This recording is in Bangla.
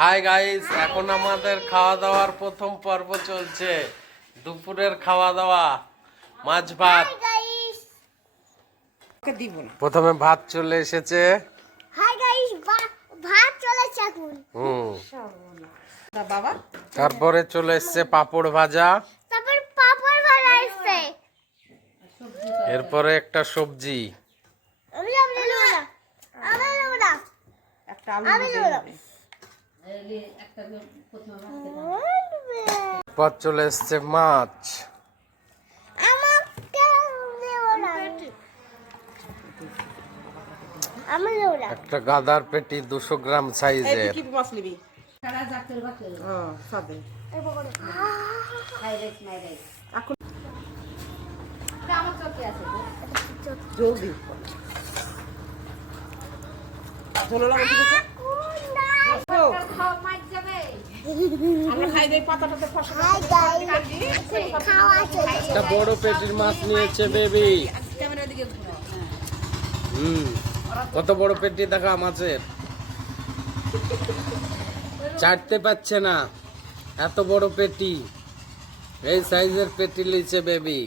হাই গাইস, এখন আমাদের খাওয়া দাওয়ার প্রথম পর্ব চলছে। দুপুরের খাওয়া দাওয়া, মাছ ভাত। প্রথমে ভাত চলে এসেছে। হাই গাইস, ভাত চলেছে এখন। বাবা তারপরে চলে এসেছে পাপড় ভাজা, তারপর পাপড় ভাজা আসছে। এরপরে একটা সবজি। আমি নেব না, আমি নেব না, একটা আলু আমি নেব না। পর চলে এসেছে মাছ। আমাকে নেব না, আমি নেব না। একটা গাদার পেটি 200 গ্রাম সাইজের। কি মাছ নিবি? সাদে এখন জলদি ঝোল লাগা ঠিক আছে। আমরা খাই দেই পাতাটাতে ফসা। হাই গাইস, খাওয়া চলছে। একটা বড় পেটির মাছ নিয়েছে বেবি। ক্যামেরার দিকে ঘুরো। কত বড় পেটি দেখা মাছের, চাটতে পারছে না, এত বড় পেটি। এই সাইজের পেটি লিছে বেবি।